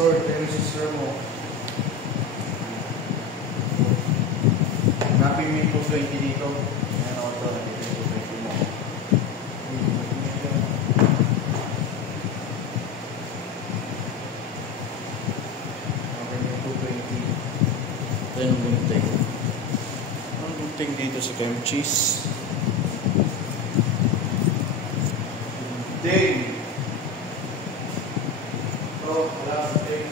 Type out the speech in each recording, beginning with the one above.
resistor. Ito yung resistor mo. Hanapin mo yung 220 dito. Ayan ako ito. Nandito yung 220 mo. Hanapin mo yung 220. Ito yung gunting. Ang gunting dito sa cheese. Gunting. Ito, wala gunting.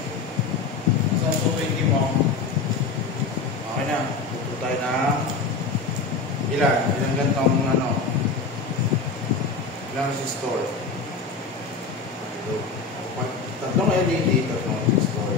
Saan 220 mo? Okay na. Puto tayo na ilang gantong ilang resistor. Tatlong LED, tatlong resistor.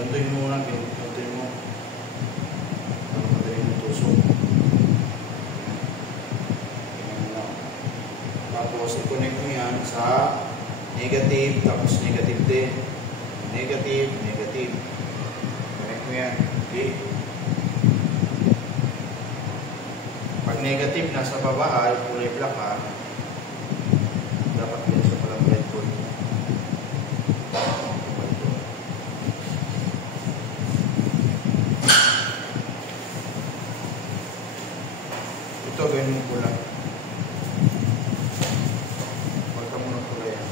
Gantuin mo lang, gantuin mo. Para madali mo tusok. Tapos, i-connect mo yan sa negative, tapos negative din. Negative, negative. Connect mo yan. Okay? Pag negative, nasa baba, kulay black ha. Dapat yan sa palang breadboard. Ito, gawin mo pula. Huwag ka muna pula yan.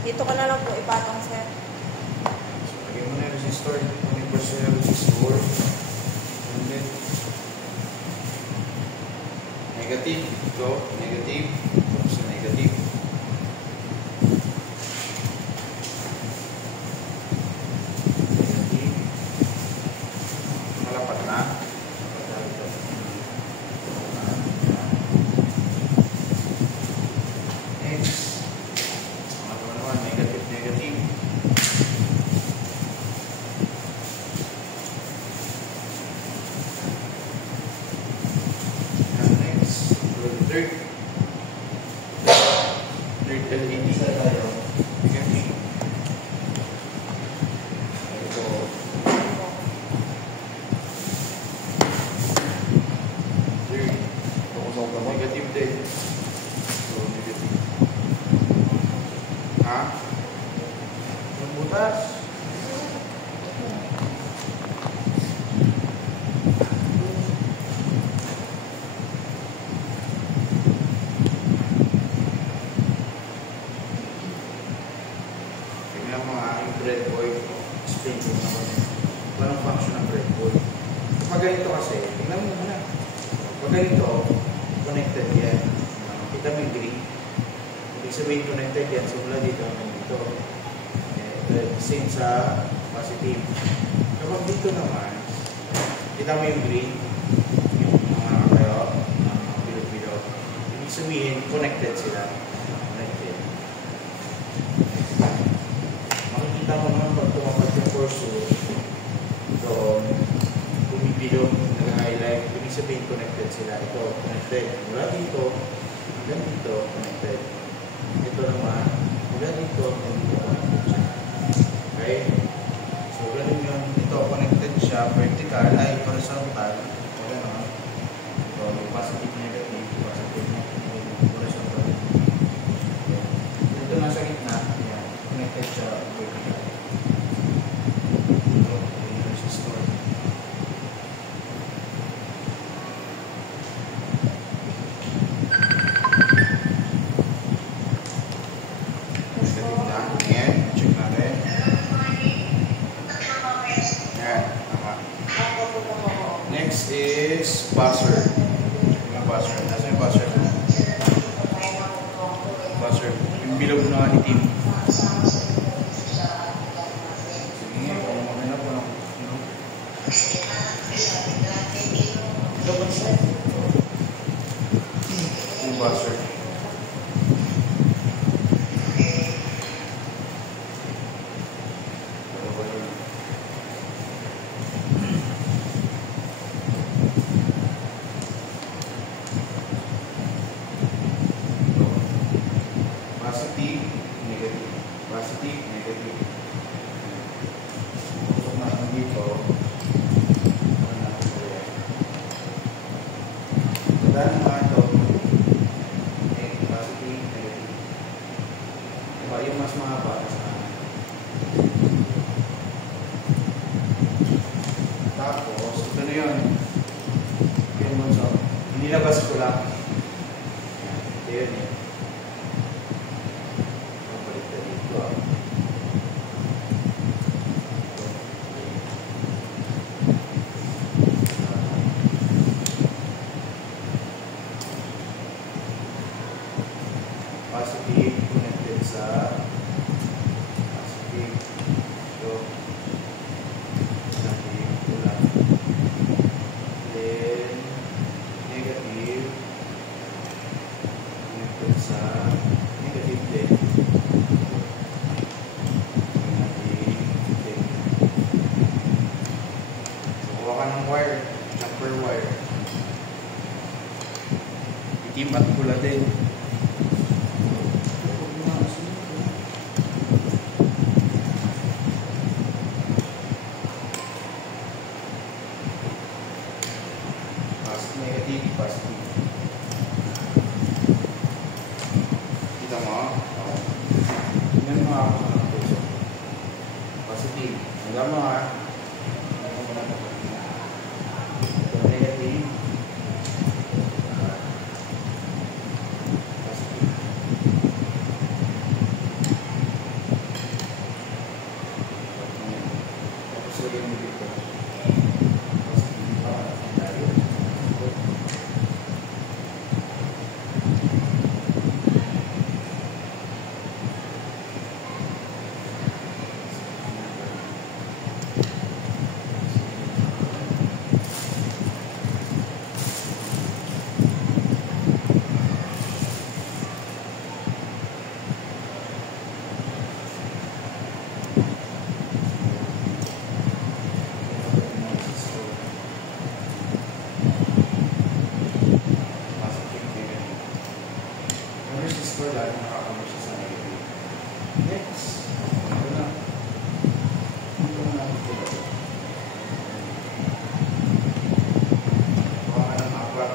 Dito ko na lang po ipatong, sir. So, lagyan mo na yung resistor. 20% resistor. And then, negative. Ito, negative. Tapos negative. Negative. Malapat na. Next. Negative, negative. And next, third LED. Negative. Ito. Third. Negative din. So, negative. Ha? Yung butas. Tingnan mo nga yung breadboard. Explain ko naman yun. Walang function ng breadboard. Pag ganito kasi, tingnan mo muna. Pag ganito, connected yan. Kita mo yung green. Ibig sabihin connected yan. Simula dito hanggang dito. Same sa positive. Kapag dito naman, kita mo yung green, yung mga kayo, bilog-bilog. Ibig sabihin, connected sila. Connected. Makikita mo naman pag tumapat yung cursor, doon, bumibilog, nag-highlight. Ibig sabihin, connected sila. Ito, connected. Mula dito, hanggang dito, connected. Ito naman, mula dito, hanggang dito, connected siya. Okay? So, ganun yun. Ito, connected siya. Vertical, ay horizontal. So, ganun. Ito, positive, negative, positive, negative, horizontal. Ito nasa gitna. Yan. Connected siya. Vertical. Ito, yung resistor. Negative na. Yan. Check natin. Next is buzzer. Yung buzzer. Nasa yung buzzer? Yung buzzer. Positive, negative. Positive, negative. Pusok natin dito. Ano natin po yan? Tandaan mga ito. Positive, negative. Diba yung mas mahaba sa tapos, ito na yun. Yung bunso. Inilabas ko lang. Ito yun eh. Positive connected sa positive. So, negative pula. Then, negative connected sa negative din. Negative din. So, kuha ka ng wire, jumper wire. Itim at pula din. Negative, positive. Kita mo? Tingnan mo ako ng puso. Positive. Hanggang mo ha. Ito negative. Positive. Tapos lagyan mo dito. Positive pa. Tayo. Wala, nakakamit siya sa negative. Next. Ito na. Ito na natin ito. Baka ka ng apat.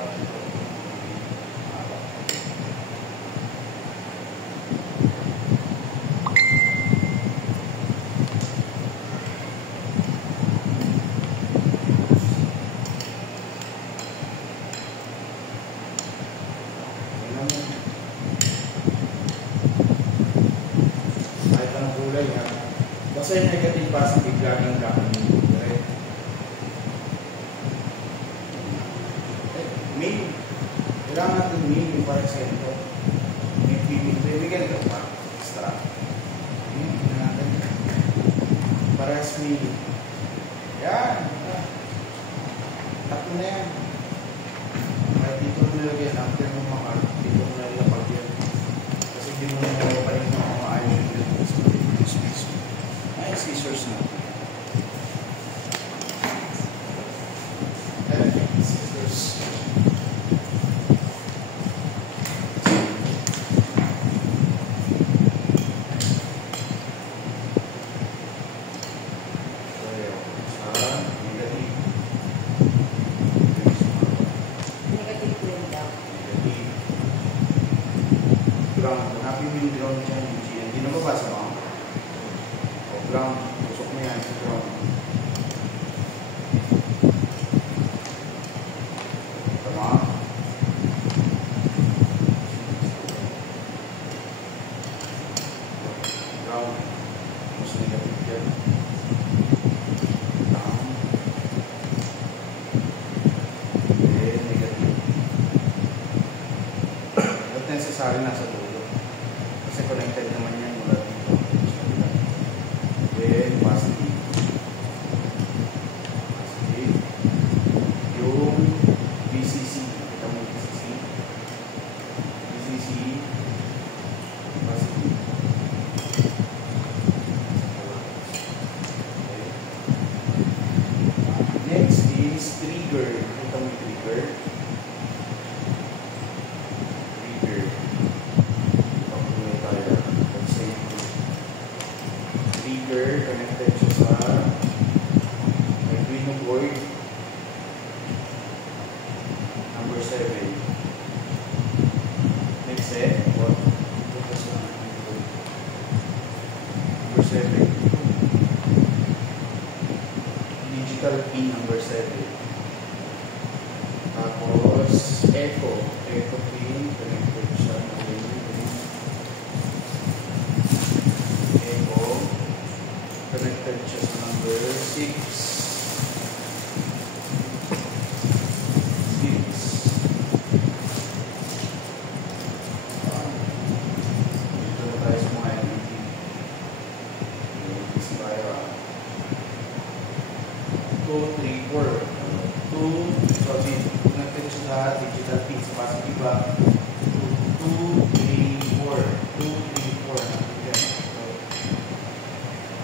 Basta yung negative positive laging laging right? Main. Kailangan natin main yung parang sento. May bibigyan ito pa. Extra. Main natin. Parehas main. Yan. Tatlo na yan. Kahit dito mo nilagyan. After mo makal, dito mo nalapag yan. Kasi hindi mo nalapag yung mga maayos yung space. Ay, scissors na. Scissors. Negative po yung daw. Ground. Hanapin mo yung ground niya. Hindi na mabasa mo. Ground, pusok mo yan sa ground. Tama? Ground. Mas negative yan. Down. Okay, negative. Not necessary nasa dulo. Kasi connected naman yan mula dito. Then, positive. Positive. Yung PC 7. Next set. What? Number 7. Digital pin number 7. Tapos, echo. Echo pin. Connected siya. Echo. Connected siya sa number 6. Digital pin sa positive ba? 2, 3, 4. 2, 3, 4. Yan. So,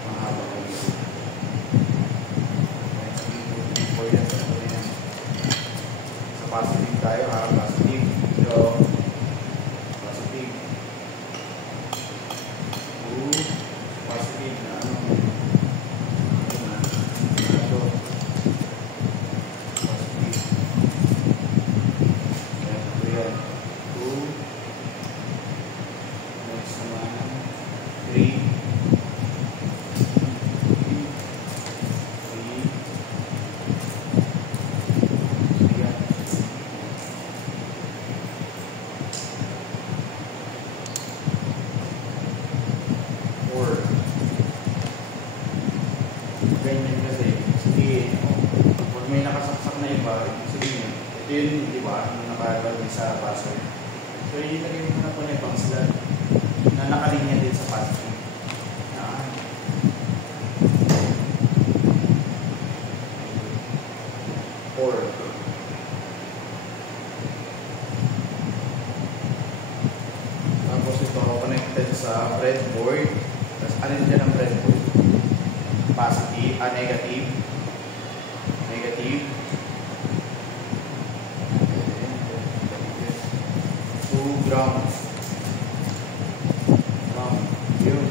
mahaba ko dito. Next, 2, 3, 4 yan. Sa positive tayo ha. Positive. Dito. Positive. 2. Positive na ano. Ganyan kasi, sige, pag may nakasaksak na iba, sige, ito yun, di ba, yung nakalagay sa password. So, yun lagay mo na po na ibang slot na nakalinya din sa password. Or, tapos ito, connected sa breadboard. Tapos, alin dyan ang breadboard? Positive, negative, negative, 2 ground, ground, yun,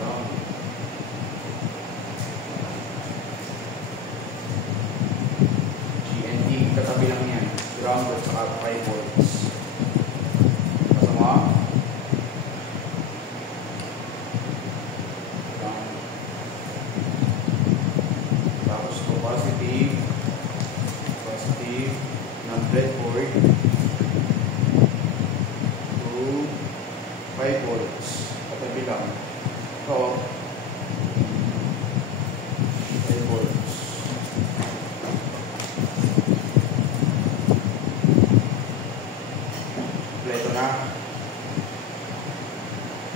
ground, GND, katabi lang yan, ground at saka 5 volts, kasama, positive ng breadboard to 5 volts katabi lang ito 5 volts kompleto na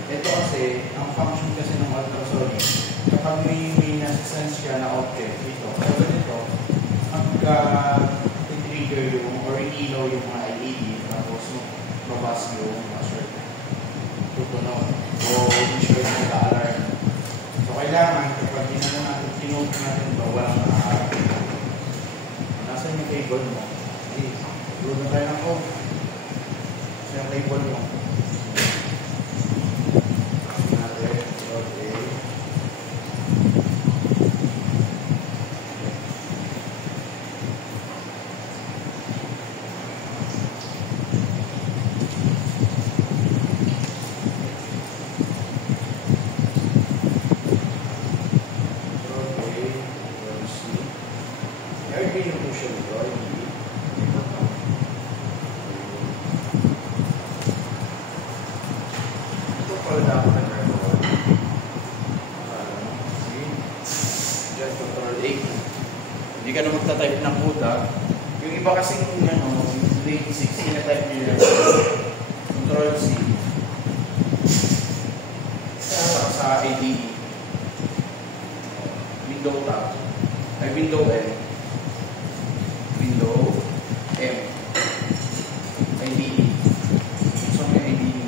ito kasi ang function kasi ng ultrasonic kapag may nasa-sense siya na object dito kapag ito magka-trigger yung or ilaw yung mga LED tapos mabas yung password tutunog o ensure na naka-alarm. So kailangan kapag tinote natin ito walang naka-alarm. Nasaan yung cable mo? Load na tayo ng phone. Nasaan yung cable mo? Hindi ka na magta-type ng code ha. Yung iba kasing grade 6, sina-type nyo yan. Control C. Sa IDE. Window tab. Ay, window M. Window M. IDE. So, may IDE.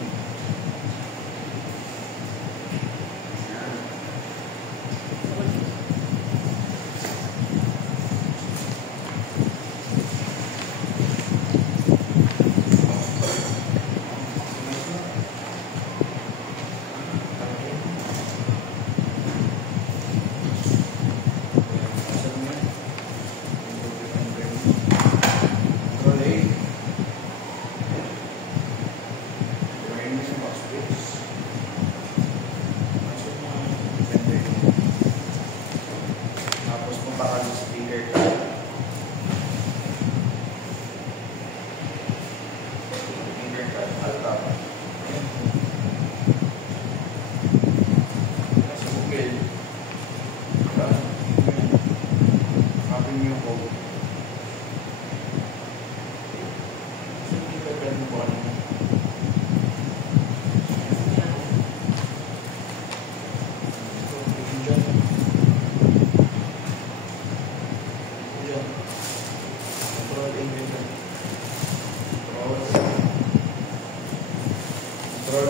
Control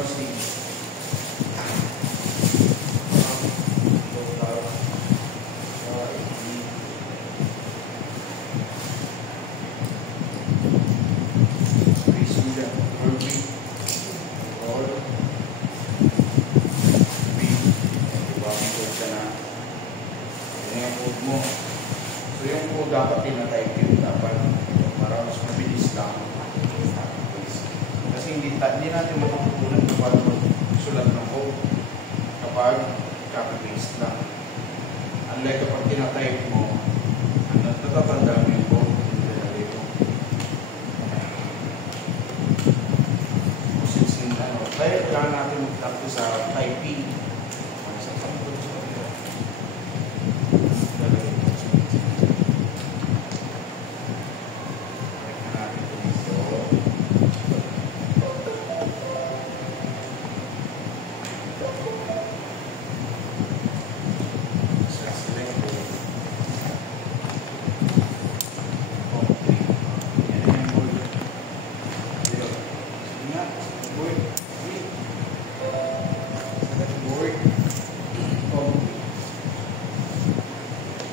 C. Total. Control B. Control B. Diba? Control siya na. Yan yung code mo. So yung code dapat tinatay yun. Dapat para mas mabilis lang. Kasi hindi natin matutunan kapag sulat ng code. Kapag copy-paste lang. Unlike kapag tinatype mo, natatanda mo yung code. Kaya kailangan natin mag-practice sa typing.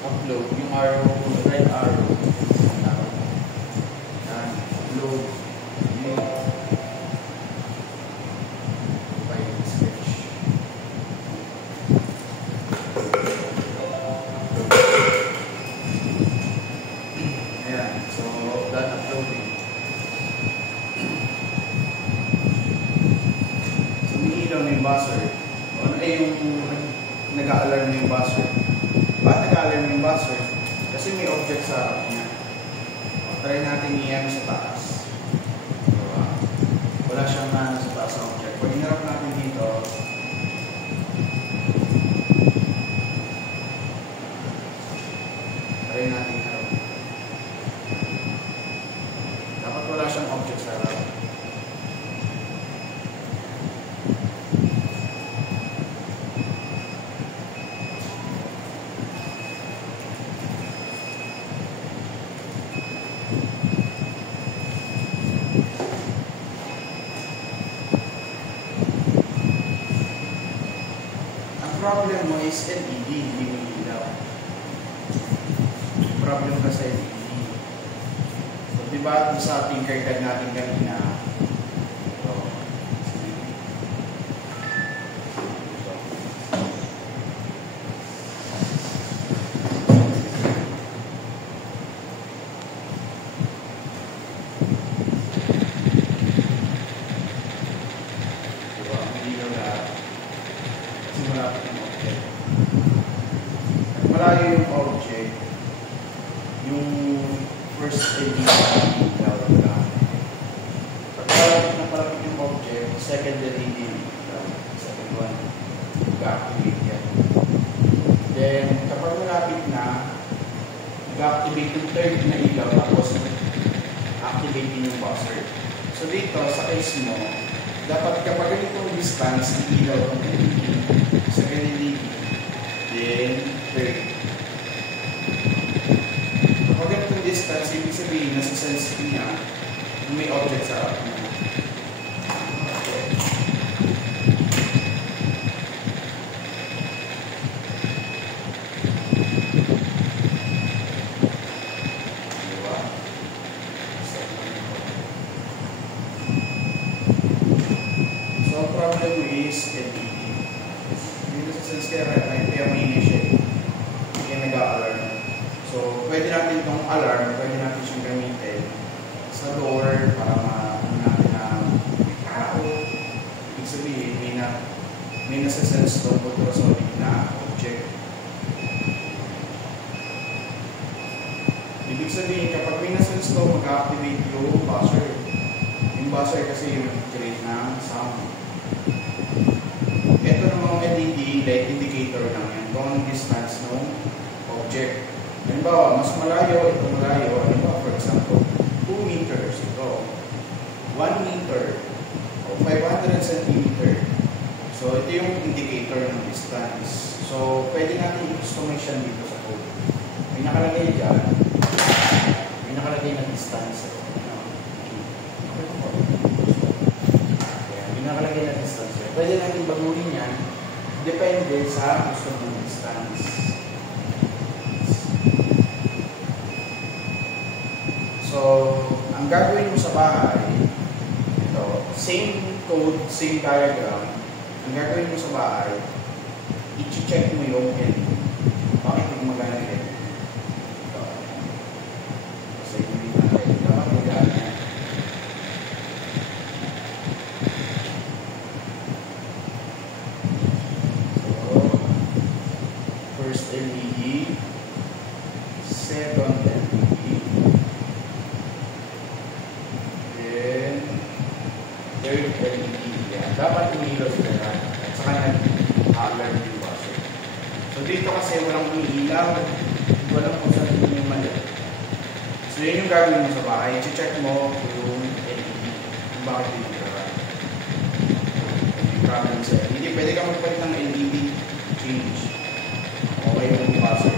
Upload, yung arrow, red arrow. Yan, upload. New. File sketch. Ayan, so done uploading. So umiilaw na yung buzzer. Ano ay yung nag-a-alarm na yung buzzer? Bakit nag-alarm yung buzzer? Kasi may object sa harap niya. Try natin iyan sa taas. Diba? Wala siyang sa taas na object. Pag inarap natin dito, try natin iharap. Dapat wala siyang object sa harap. Problem mo is LED, hindi mo ilaw. Problem ka sa LED. So, diba sa thinker card natin kanina, ito. Diba, hindi ilaw na. Kasi malapit yung object. At malayo yung object, yung first LED ilaw na. Pag malapit yung object, second LED ilaw. Second one, mag-activate yan. Then, kapag malapit na, mag-activate yung third na ilaw, tapos activate din yung buzzer. So dito, sa case mo, dapat kapag ganitong distance, ilaw ang LED, second LED, then third. Kapag ganitong distance, ibig sabihin, nasa sense niya, may object sa harap niya. Diba? So, problem is LED. Dito sa sense kaya may initiate. Kaya nag-a-alarm. So, pwede natin itong alarm, pwede natin siyang gamitin sa door para ma-ano natin na may tao. Ibig sabihin, may nasa-sense itong ultrasonic na object. Ibig sabihin, kapag may nasa-sense ito, mag-activate yung buzzer. Yung buzzer kasi yung create ng sound. Ito namang LED, light indicator lang yan. Kung ang distance ng object. Halimbawa, mas malayo, ito malayo. Halimbawa, for example, 2 meters ito. 1 meter o 500 centimeter. So, ito yung indicator ng distance. So, pwede natin i-customize yan dito sa code. May nakalagay dyan. May nakalagay na distance. nakalagay na distance. Pwede natin baguhin yan. Depende sa gusto mong distance. So, ang gagawin mo sa bahay, ito, same code, same diagram. Ang gagawin mo sa bahay, i-check mo yung L. Bakit hindi magana yung L? Ito. Kasi hindi natin. Dapat magana. First LED, second LED, then third LED. Yan. Dapat umiilaw sila na at saka nag-alarm yung buzzer. So dito kasi walang umiilaw, walang kung saan yung mali. So yun yung gagawin mo sa bahay. I-check mo yung LED, kung bakit hindi nagkaroon. Yung problem sa LED. Pwede ka magpalit ng LED, change. Okay yung buzzer.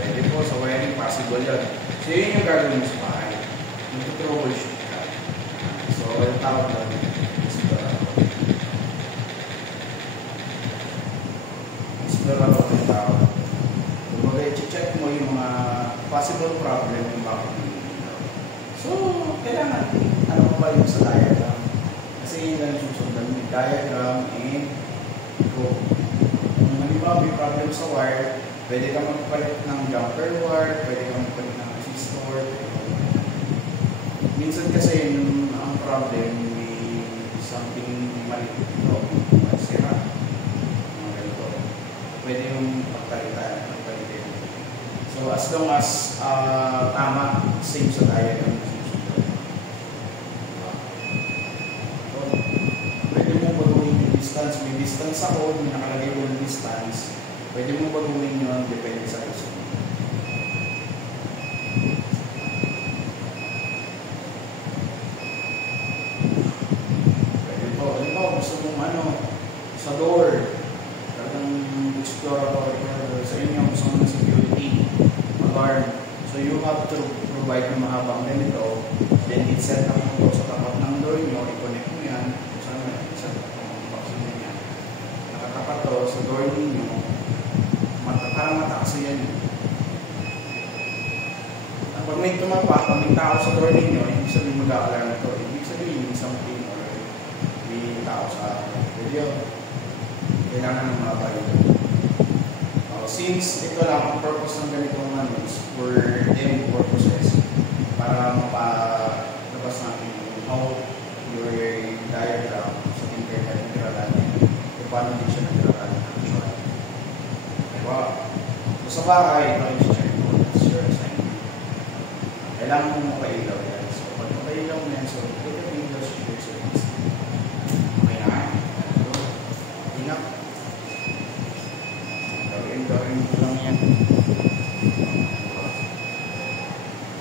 Pwede po sa wiring, possible yan. So yun yung gagawin mo sa bahay. Mag-troubleshoot ka. So yung tawag lang explorator yung tawag. Kumbaga, i-check mo yung mga possible problem kung bakit hindi. So, kailangan ano ba yung sa diagram? Kasi yun lang susundan yung diagram and go. Kung halimbawa may problem sa wire, pwede ka magpalit ng jumper wire, pwede ka magpalit ng resistor. Minsan kasi yung ang problem, may something mali dito, masira. Mga ganito. Pwede yung pagpalitan. So as long as tama, same sa diagram. Pwede mo baguhin yung distance. May distance ako, may nakalagay ko yung distance. Pwede mo baguhin yun, depende sa gusto mo. Pwede po. Ano po, gusto mong ano, sa door, talagang explorator sa inyo, gusto mong security, alarm. So you have to provide ng mahabang ganito, then i-set up mo sa tapat ng door nyo, i-connect mo yan, kung saan mo i-set up mo, yan. Nakatapat to sa door ninyo, parang mataas yan. Pag may tumapak, pag may tao sa door ninyo, ibig sabihin mag-a-alarm ito. Ibig sabihin may something or may tao sa video. Kailangan ng mga bayo. Since ito lang ang purpose ng ganitong ano is for demo purposes para mapalabas natin how your diagram sa internet natin kung paano din siya nagkakaroon ng actual. Diba? So sa bahay, ito yung check mo. That's your assignment. Kailangan mo mapailaw yan. So pag mapailaw mo yan, so ito yung ilaw sa your service. Okay na? Ingat. Gawin ko lang yan.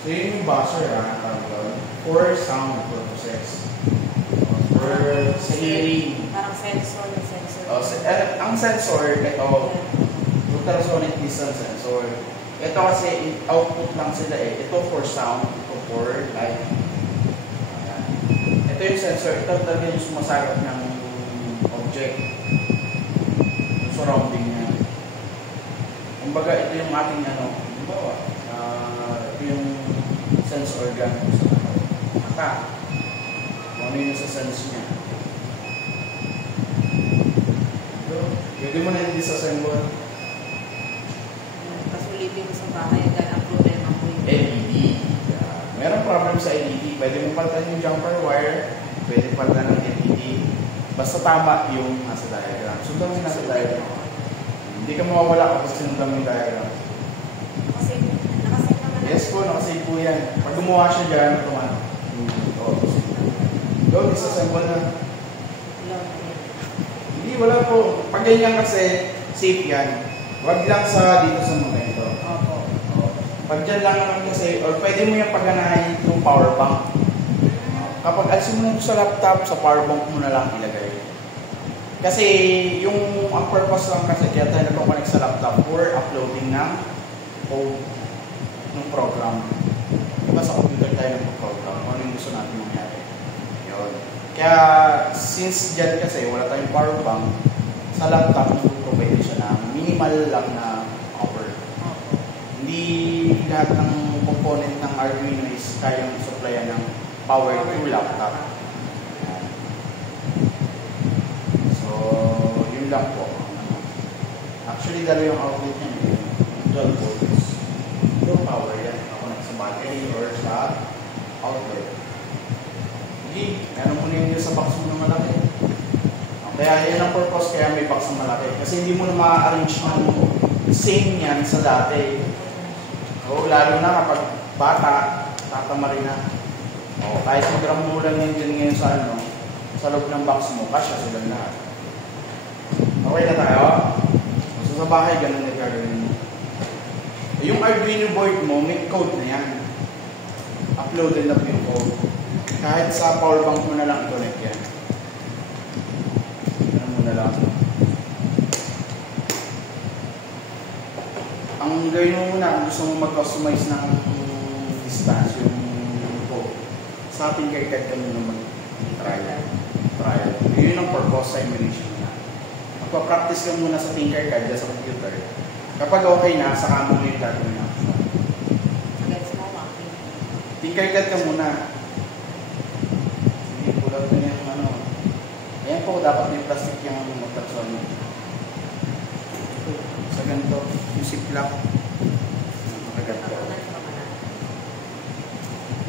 So yun yung buzzer for sound purposes. For sa hearing. Parang sensor na sensor. Ang sensor, ito, ultrasonic distance sensor. Ito kasi output lang sila eh. Ito for sound, ito for light. Ito yung sensor. Ito talaga yung sumasagap ng object. Yung surrounding niya. Kumbaga, ito yung ating ano, halimbawa, ito yung sense organ sa mata. Kung ano yung sa sense niya. Ito, pwede mo na yung disassemble. Pasulitin mo sa bahay, agad ang problema mo yung LED. Merong problem sa LED. Pwede mo palitan yung jumper wire, pwede palitan ng LED. Basta tama yung nasa diagram. Sundan mo yung nasa diagram. Hindi ka mawawala kapag sinundan mo yung diagram. Nakasave naman. Yes po, nakasave po yan. Pag gumawa siya dyan, automatic. Go, disassemble na. Hindi, wala po. Pag ganyan kasi, safe yan. Huwag lang sa dito sa mga ito. Opo. Pag dyan lang naman kasi, or pwede mo yung pagganahin yung power bank. Kapag alisin mo na sa laptop, sa power bank mo na lang ilagay. Kasi ang purpose lang kasi kaya tayo nagkoconnect sa laptop for uploading ng code ng program. Diba sa computer tayo nagpo-program kung ano yung gusto natin mangyari. Yun. Kaya since dyan kasi wala tayong power bank, sa laptop provide siya ng minimal lang na power. Hindi lahat ng component ng Arduino is kayang supplyan ng power through laptop. So, yun lang po. Actually, dalawa yung outlet niya. 12 volts. Yung power yan. Ako sa battery or sa outlet. Hindi, meron mo na yun sa box mo na malaki. Kaya yan ang purpose kaya may box na malaki. Kasi hindi mo na ma-arrange ng same yan sa dati. So, lalo na kapag bata, tatama rin na. O, kahit sobrang mulan yan dyan ngayon sa loob ng box mo, kasya silang lahat. Okay na tayo? So, sa bahay, ganun na gagawin mo. Yung Arduino board mo, may code na yan. Uploaded na yung code. Kahit sa power bank mo na lang connect yan. Ano mo na lang. Ang gawin mo muna, kung gusto mo mag-customize ng distance, yung code. Sa ating kay-card ka muna mag-trial. Yun ang purpose sa emulation na. Magpa-practice ka muna sa Tinkercad sa computer. Kapag okay na, saka mo yung gagawin na. Tinkercad ka muna. Hindi pulat na yung Ayan po, dapat may plastic yung magtatsuan mo. Sa ganito, yung ziplock. Makagat ko.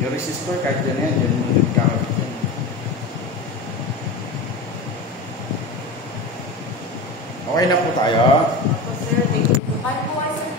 Yung resistor, kahit dyan yan, dyan mo nagkakabit yan. Okay na po tayo. Ako, sir. Thank you. Kahit po ay, sir,